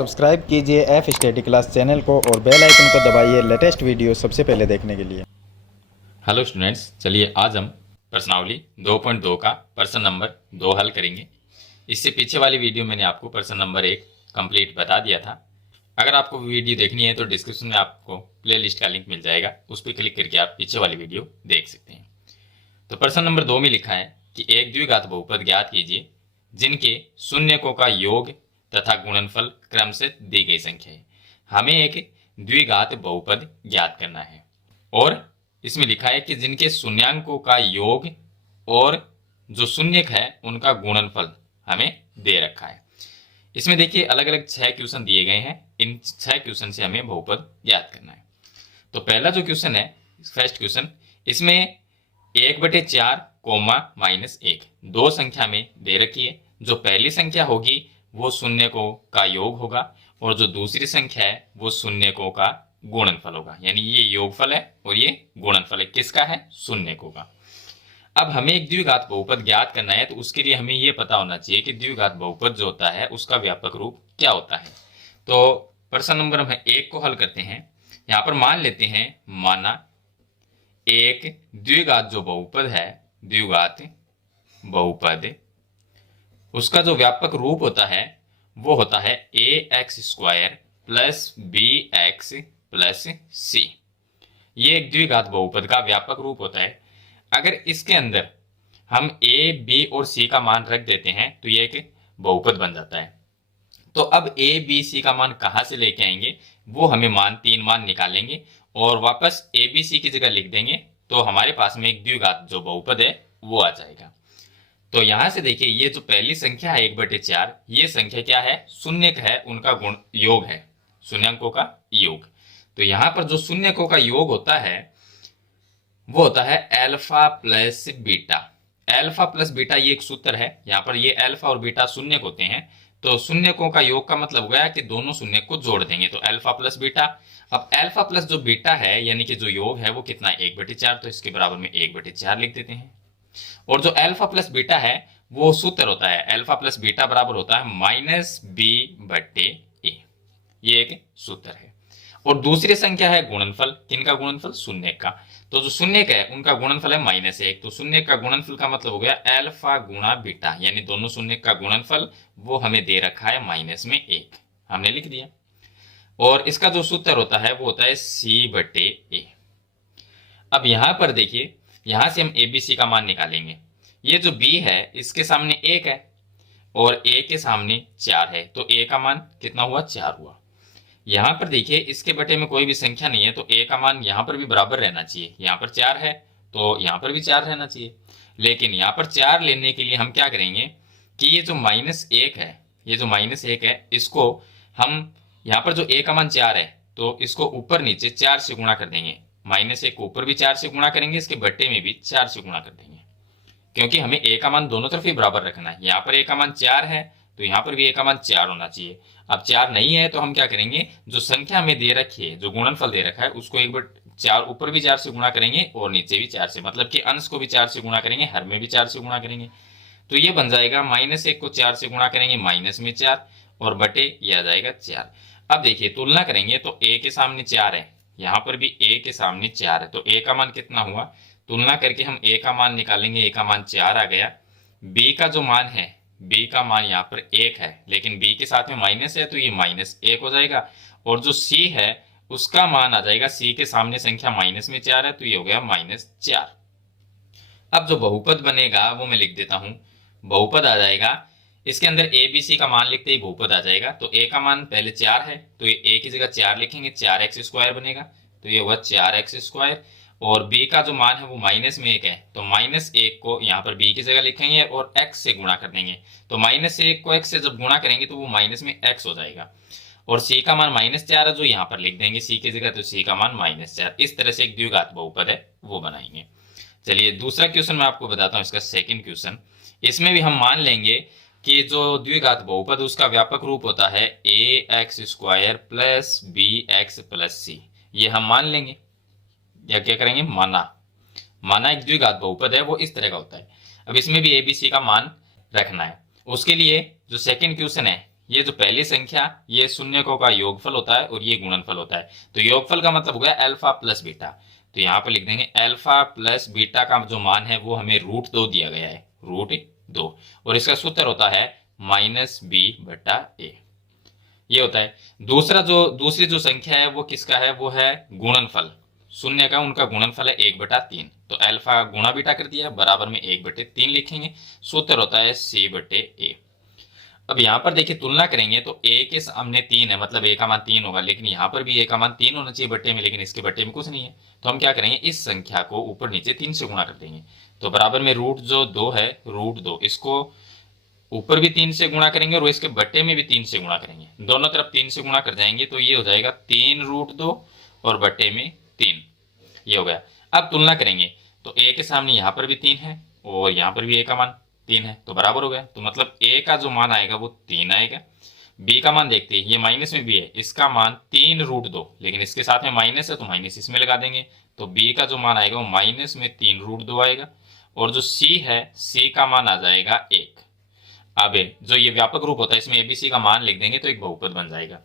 Subscribe कीजिए F study class channel को और बेल आइकन को दबाइए लेटेस्ट वीडियो सबसे पहले देखने के लिए। हेलो स्टूडेंट्स, चलिए आज हम प्रश्नावली 2.2 का प्रश्न नंबर 2 हल करेंगे। इससे पीछे वाली वीडियो मैंने आपको प्रश्न नंबर 1 कंप्लीट बता दिया था। अगर आपको वीडियो देखनी है तो डिस्क्रिप्शन में आपको प्लेलिस्ट का लिंक मिल जाएगा, उस पर क्लिक करके आप पीछे वाली वीडियो देख सकते हैं। तो प्रश्न नंबर 2 में लिखा है कि एक द्विघात बहुपद ज्ञात कीजिए जिनके शून्यकों का योग तथा गुणनफल क्रम से दी गई संख्या है। हमें एक द्विघात बहुपद ज्ञात करना है और इसमें लिखा है कि जिनके शून्यांकों का योग और जो शून्यक है उनका गुणनफल हमें दे रखा है। इसमें देखिए अलग अलग 6 क्वेश्चन दिए गए हैं। इन 6 क्वेश्चन से हमें बहुपद ज्ञात करना है। तो पहला जो क्वेश्चन है, फर्स्ट क्वेश्चन, इसमें 1/4 कोमा -1 दो संख्या में दे रखी है। जो पहली संख्या होगी वो शून्यकों का योग होगा और जो दूसरी संख्या है वो शून्यकों का गुणनफल होगा। यानी ये योगफल है और ये गुणनफल है। किसका है? शून्यकों का। अब हमें एक द्विघात बहुपद ज्ञात करना है तो उसके लिए हमें ये पता होना चाहिए कि द्विघात बहुपद जो होता है उसका व्यापक रूप क्या होता है। तो प्रश्न नंबर हम 1 को हल करते हैं। यहाँ पर मान लेते हैं, माना एक द्विघात जो बहुपद है, द्विघात बहुपद, उसका जो व्यापक रूप होता है वो होता है ax² + bx + c। ये एक द्विघात बहुपद का व्यापक रूप होता है। अगर इसके अंदर हम a, b और c का मान रख देते हैं तो ये एक बहुपद बन जाता है। तो अब a, b, c का मान कहाँ से लेके आएंगे? वो हमें 3 मान निकालेंगे और वापस a, b, c की जगह लिख देंगे तो हमारे पास में एक द्विघात जो बहुपद है वो आ जाएगा। तो यहां से देखिए ये जो पहली संख्या है 1/4, ये संख्या क्या है? शून्यक है, उनका गुण योग है, शून्यकों का योग। तो यहाँ पर जो शून्यकों का योग होता है वो होता है alpha plus beta. Alpha plus beta ये एक सूत्र है। यहाँ पर ये अल्फा और बीटा शून्यक होते हैं। तो शून्यकों का योग का मतलब गया कि दोनों शून्यक को जोड़ देंगे तो अल्फा प्लस बीटा। अब अल्फा प्लस जो बीटा है यानी कि जो योग है वो कितना? 1/4। तो इसके बराबर में 1/4 लिख देते हैं। और जो अल्फा प्लस बीटा है वो सूत्र होता है अल्फा प्लस बीटा बराबर होता है -b/a। ये एक सूत्र है। और दूसरी संख्या है गुणनफल। किनका गुणनफल? शून्यक का। तो जो शून्यक है उनका गुणनफल है -1। तो शून्यक का गुणनफल का मतलब हो गया अल्फा गुणा बीटा, यानी दोनों शून्यक का गुणनफल वो हमें दे रखा है -1, हमने लिख दिया। और इसका जो सूत्र होता है वो होता है c/a। अब यहां पर देखिए, यहां से हम abc का मान निकालेंगे। ये जो b है इसके सामने 1 है और a के सामने 4 है तो a का मान कितना हुआ? 4 हुआ। यहां पर देखिए इसके बटे में कोई भी संख्या नहीं है तो a का मान यहां पर भी बराबर रहना चाहिए। यहां पर 4 है तो यहां पर भी 4 रहना चाहिए। लेकिन यहां पर 4 लेने के लिए हम क्या करेंगे कि ये जो -1 है, ये जो -1 है, इसको हम यहाँ पर जो a का मान 4 है तो इसको ऊपर नीचे 4 से गुणा कर देंगे। -1 को ऊपर भी 4 से गुणा करेंगे, इसके बट्टे में भी 4 से गुणा कर देंगे, क्योंकि हमें a का मान दोनों तरफ ही बराबर रखना है। यहाँ पर a का मान 4 है तो यहाँ पर भी a का मान 4 होना चाहिए। अब 4 नहीं है तो हम क्या करेंगे, जो संख्या हमें दे रखी है, जो गुणनफल दे रखा है, उसको 1/4 ऊपर भी 4 से गुणा करेंगे और नीचे भी 4 से, मतलब कि अंश को भी 4 से गुणा करेंगे, हर में भी 4 से गुणा करेंगे। तो ये बन जाएगा -1 को 4 से गुणा करेंगे माइनस में 4 और बटे ये आ जाएगा 4। अब देखिए तुलना करेंगे तो a के सामने 4 है, यहाँ पर भी a के सामने 4 है तो a का मान कितना हुआ? तुलना करके हम a का मान निकालेंगे, a का मान 4 आ गया। b का जो मान है, b का मान यहाँ पर 1 है, लेकिन b के साथ में माइनस है तो ये -1 हो जाएगा। और जो c है उसका मान आ जाएगा, c के सामने संख्या -4 है तो ये हो गया -4। अब जो बहुपद बनेगा वो मैं लिख देता हूं। बहुपद आ जाएगा, इसके अंदर a, b, c का मान लिखते ही बहुपद आ जाएगा। तो a का मान पहले 4 है तो ये a की जगह 4 लिखेंगे, 4x² बनेगा तो ये हुआ 4x²। और b का जो मान है वो -1 है तो -1 को यहाँ पर b की जगह लिखेंगे और x से गुणा कर देंगे। तो -1 को x से जब गुणा करेंगे तो वो -x हो जाएगा। और c का मान -4 है जो यहाँ पर लिख देंगे c की जगह, तो c का मान -4। इस तरह से एक द्विघात बहुपद है वो बनाएंगे। चलिए दूसरा क्वेश्चन मैं आपको बताता हूँ, इसका सेकंड क्वेश्चन। इसमें भी हम मान लेंगे कि जो द्विघात बहुपद उसका व्यापक रूप होता है ax² + bx + c। ये हम मान लेंगे या क्या करेंगे, माना एक द्विघात बहुपद है वो इस तरह का होता है। अब इसमें भी abc का मान रखना है। उसके लिए जो सेकंड क्वेश्चन है ये जो पहली संख्या ये शून्यकों का योगफल होता है और ये गुणनफल होता है। तो योगफल का मतलब हो गया अल्फा प्लस बीटा। तो यहाँ पर लिख देंगे अल्फा प्लस बीटा का जो मान है वो हमें √2 दिया गया है, √2, और इसका सूत्र होता है -b/a। ये होता है। दूसरी जो संख्या है वो किसका है, वो है गुणनफल, शून्य का उनका गुणनफल है 1/3। तो अल्फा गुणा बीटा कर दिया, बराबर में 1/3 लिखेंगे, सूत्र होता है c/a। अब यहाँ पर देखिए तुलना करेंगे तो a के सामने 3 है, मतलब a का मान 3 होगा, लेकिन यहाँ पर भी a का मान 3 होना चाहिए बट्टे में, लेकिन इसके बट्टे में कुछ नहीं है। तो हम क्या करेंगे, इस संख्या को ऊपर नीचे 3 से गुणा कर देंगे। तो बराबर में √2 है, √2, इसको ऊपर भी 3 से गुणा करेंगे और इसके बट्टे में भी 3 से गुणा करेंगे, दोनों तरफ 3 से गुणा कर जाएंगे तो ये हो जाएगा 3√2 और बट्टे में 3, ये हो गया। अब तुलना करेंगे तो a के सामने यहाँ पर भी 3 है और यहाँ पर भी a का मान 3 है, तो बराबर हो गया। तो मतलब a का जो मान आएगा वो 3 आएगा। b का मान देखते हैं, ये माइनस में भी है, इसका मान 3√2, लेकिन इसके साथ में माइनस है तो माइनस इसमें लगा देंगे, तो b का जो मान आएगा वो माइनस में 3√2 आएगा। और जो c है, c का मान आ जाएगा 1। अब जो ये व्यापक रूप होता है इसमें abc का मान लिख देंगे तो एक बहुपद बन जाएगा।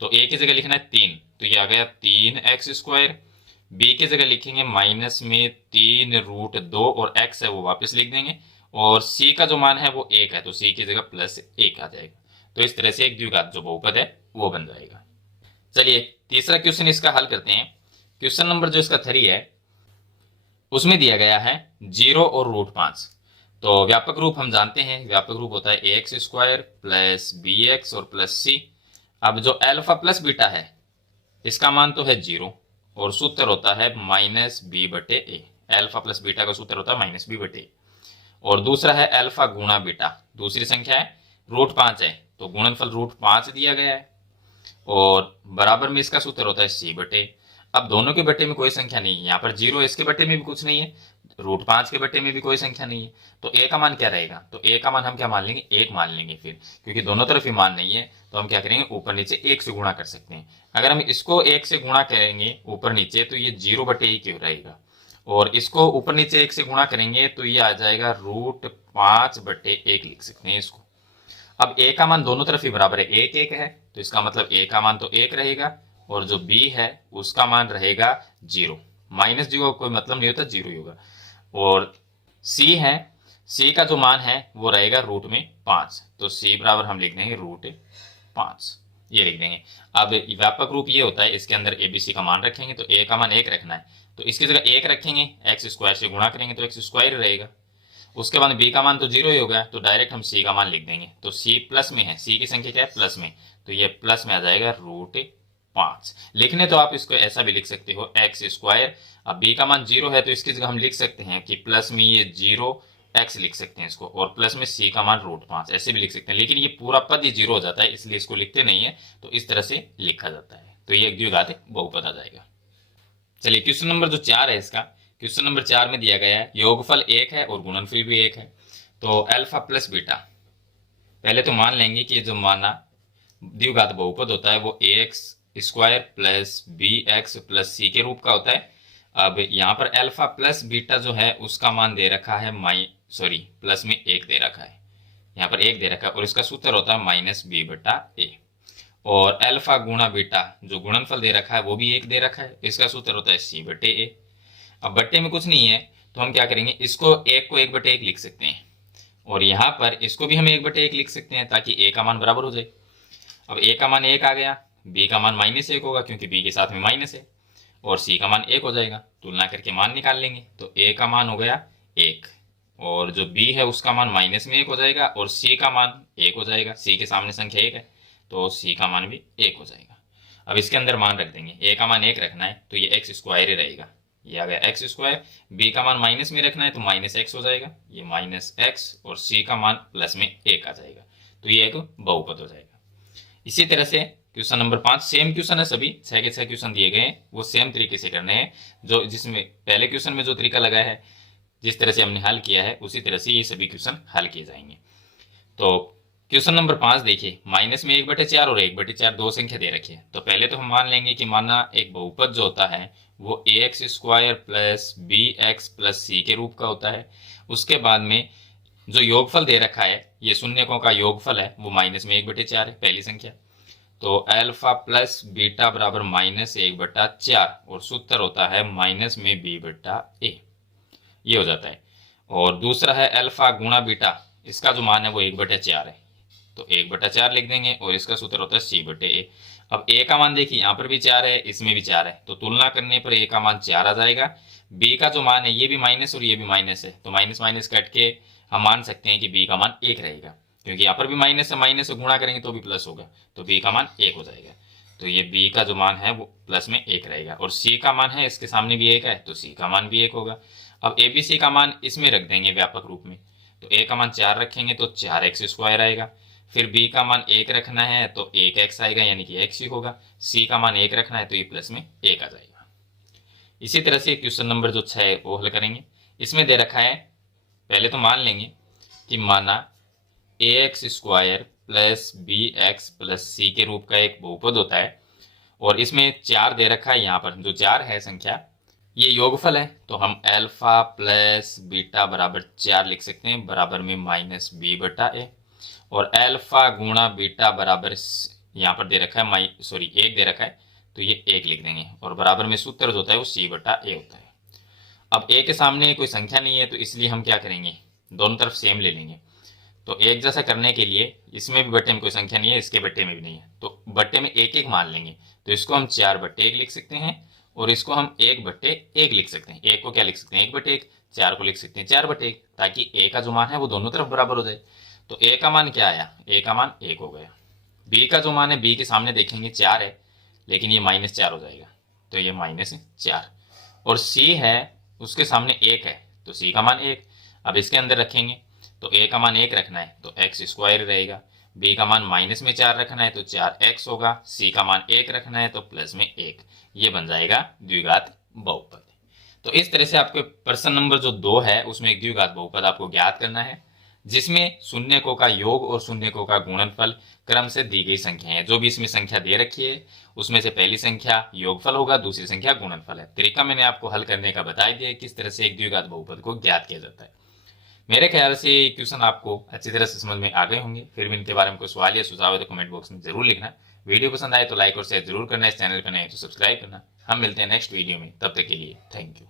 तो a की जगह लिखना है 3, तो ये आ गया 3x²। b की जगह लिखेंगे माइनस में 3√2 और x है वो वापस लिख देंगे, और c का जो मान है वो 1 है, तो c की जगह +1 आ जाएगा। तो इस तरह से एक द्विघात जो बहुपद है वो बन जाएगा। चलिए तीसरा क्वेश्चन इसका हल करते हैं। क्वेश्चन नंबर जो इसका 3 है उसमें दिया गया है 0 और √5। तो व्यापक रूप हम जानते हैं, व्यापक रूप होता है ax² + bx और +c। अब जो अल्फा प्लस बीटा है इसका मान तो है 0 और सूत्र होता है -b/a। अल्फा प्लस बीटा का सूत्र होता है -b/a। और दूसरा है अल्फा गुणा बीटा, दूसरी संख्या है √5 है, तो गुणनफल √5 दिया गया है और बराबर में इसका सूत्र होता है c/a। अब दोनों के बट्टे में कोई संख्या नहीं है, यहाँ पर 0 इसके बट्टे में भी कुछ नहीं है, √5 के बट्टे में भी कोई संख्या नहीं है, तो a का मान क्या रहेगा, तो a का मान हम क्या मान लेंगे, 1 मान लेंगे। फिर क्योंकि दोनों तरफ ही मान नहीं है तो हम क्या करेंगे, ऊपर नीचे 1 से गुणा कर सकते हैं। अगर हम इसको 1 से गुणा करेंगे ऊपर नीचे तो ये 0/1 रहेगा, और इसको ऊपर नीचे 1 से गुणा करेंगे तो ये आ जाएगा √5/1 लिख सकते हैं इसको। अब a का मान दोनों तरफ ही बराबर है, 1 है, तो इसका मतलब a का मान तो 1 रहेगा और जो b है उसका मान रहेगा 0। -0 का कोई मतलब नहीं होता, 0 ही होगा। और c है, c का जो मान है वो रहेगा √5, तो c बराबर हम लिख देंगे √5, ये लिख देंगे। अब व्यापक रूप ये होता है, इसके अंदर abc का मान रखेंगे तो a का मान 1 रखना है, तो इसकी जगह 1 रखेंगे, x² से गुणा करेंगे तो x² रहेगा। उसके बाद b का मान तो 0 ही हो गया, तो डायरेक्ट हम c का मान लिख देंगे। तो c प्लस में है, c की संख्या क्या है, प्लस में, तो ये प्लस में आ जाएगा √5। लिखने तो आप इसको ऐसा भी लिख सकते हो x²। अब b का मान 0 है तो इसकी जगह हम लिख सकते हैं कि प्लस में ये 0x लिख सकते हैं इसको, और प्लस में c का मान √5 ऐसे भी लिख सकते हैं, लेकिन ये पूरा पद ही 0 हो जाता है इसलिए इसको लिखते नहीं है, तो इस तरह से लिखा जाता है। तो ये एक द्विघात बहुपद आ जाएगा। चलिए क्वेश्चन नंबर जो 4 है इसका, क्वेश्चन नंबर 4 में दिया गया है योगफल 1 है और गुणनफल भी 1 है। तो अल्फा प्लस बीटा, पहले तो मान लेंगे कि जो माना द्विघात बहुपद होता है वो ax² + bx + c के रूप का होता है। अब यहाँ पर अल्फा प्लस बीटा जो है उसका मान दे रखा है प्लस में 1 दे रखा है, यहाँ पर 1 दे रखा है और इसका सूत्र होता है -b/a। और अल्फा गुणा बीटा जो गुणनफल दे रखा है वो भी 1 दे रखा है, इसका सूत्र होता है c/a। अब बट्टे में कुछ नहीं है तो हम क्या करेंगे, इसको 1 को 1/1 लिख सकते हैं और यहाँ पर इसको भी हम 1/1 लिख सकते हैं ताकि a का मान बराबर हो जाए। अब a का मान 1 आ गया, b का मान -1 होगा क्योंकि b के साथ में माइनस है, और c का मान 1 हो जाएगा। तुलना करके मान निकाल लेंगे तो a का मान हो गया 1 और जो b है उसका मान -1 हो जाएगा और c का मान 1 हो जाएगा, c के सामने संख्या 1 है तो c का मान भी 1 हो जाएगा। अब इसके अंदर मान रख देंगे, a का मान 1 रखना है तो ये x² ही रहेगा, ये आ गया x²। b का मान माइनस में रखना है तो -x हो जाएगा, ये -x, और c का मान प्लस में 1 आ जाएगा, तो ये एक बहुपद हो जाएगा। इसी तरह से क्वेश्चन नंबर 5, सेम क्वेश्चन है, सभी 6 के 6 क्वेश्चन दिए गए हैं, वो सेम तरीके से करने हैं, जो जिसमें पहले क्वेश्चन में जो तरीका लगा है, जिस तरह से हमने हल किया है उसी तरह से ये सभी क्वेश्चन हल किए जाएंगे। तो क्वेश्चन नंबर 5 देखिए, -1/4 और 1/4 दो संख्या दे रखी है। तो पहले तो हम मान लेंगे कि माना एक बहुपद जो होता है वो ax² + bx + c के रूप का होता है। उसके बाद में जो योगफल दे रखा है ये शून्यकों का योगफल है वो माइनस में 1/4 है, पहली संख्या। तो अल्फा प्लस बीटा बराबर माइनस 1/4 और सूत्र होता है माइनस में b/a, ये हो जाता है। और दूसरा है अल्फा गुणा बीटा, इसका जो मान है वो 1/4 है, तो 1/4 लिख देंगे और इसका सूत्र होता है c/a। अब a का मान देखिए, यहाँ पर भी 4 है, इसमें भी 4 है, तो तुलना करने पर a का मान 4 आ जाएगा। b का जो मान है ये भी माइनस और ये भी माइनस है, तो माइनस माइनस कट के हम मान सकते हैं कि b का मान 1 रहेगा, क्योंकि यहाँ पर भी माइनस है, माइनस से गुणा करेंगे तो भी प्लस होगा, तो b का मान 1 हो जाएगा। तो ये b का जो मान है वो प्लस में 1 रहेगा। और c का मान है, इसके सामने भी 1 है, तो c का मान भी 1 होगा। अब abc का मान इसमें रख देंगे व्यापक रूप में, तो a का मान 4 रखेंगे तो 4x² आएगा। फिर b का मान 1 रखना है तो 1x आएगा, यानी कि x ही होगा। c का मान 1 रखना है तो ये प्लस में 1 आ जाएगा। इसी तरह से क्वेश्चन नंबर जो 6 है वो हल करेंगे। इसमें दे रखा है, पहले तो मान लेंगे कि माना ax² plus bx plus c के रूप का एक बहुपद होता है, और इसमें 4 दे रखा है। यहाँ पर जो 4 है संख्या, ये योगफल है, तो हम अल्फा प्लस बीटा बराबर 4 लिख सकते हैं, बराबर में माइनस b/a। और अल्फा गुणा बीटा बराबर यहाँ पर दे रखा है 1 दे रखा है, तो ये 1 लिख देंगे, और बराबर में सूत्र जो होता है वो c/a होता है। अब a के सामने कोई संख्या नहीं है, तो इसलिए हम क्या करेंगे, दोनों तरफ सेम ले लेंगे। तो एक जैसा करने के लिए इसमें भी बट्टे में कोई संख्या नहीं है, इसके बट्टे में भी नहीं है, तो बट्टे में 1 1 मान लेंगे। तो इसको हम 4/1 लिख सकते हैं, और इसको हम 1/1 लिख सकते हैं। 1 को क्या लिख सकते हैं, 1/1, 4 को लिख सकते हैं 4/1, ताकि a का जो मान है वो दोनों तरफ बराबर हो जाए। तो a का मान क्या आया, a का मान 1 हो गया। b का जो मान है, b के सामने देखेंगे 4 है, लेकिन ये -4 हो जाएगा, तो ये -4। और c है, उसके सामने 1 है, तो c का मान 1। अब इसके अंदर रखेंगे तो a का मान 1 रखना है तो x² रहेगा, b का मान माइनस में 4 रखना है तो 4x होगा, c का मान 1 रखना है तो प्लस में 1, ये बन जाएगा द्विघात बहुपद। तो इस तरह से आपके प्रश्न नंबर जो 2 है उसमें एक द्विघात बहुपद आपको ज्ञात करना है, जिसमें शून्यकों का योग और शून्यकों का गुणनफल क्रम से दी गई संख्या है। जो भी इसमें संख्या दे रखी है उसमें से पहली संख्या योगफल होगा, दूसरी संख्या गुणनफल है। तरीका मैंने आपको हल करने का बता दिया, किस तरह से एक द्विघात बहुपद को ज्ञात किया जाता है। मेरे ख्याल से ये क्वेश्चन आपको अच्छी तरह से समझ में आ गए होंगे। फिर भी इनके बारे में कोई सवाल या सुझाव है तो कमेंट बॉक्स में जरूर लिखना। वीडियो पसंद आए तो लाइक और शेयर जरूर करना, इस चैनल पर नए तो सब्सक्राइब करना। हम मिलते हैं नेक्स्ट वीडियो में, तब तक के लिए थैंक यू।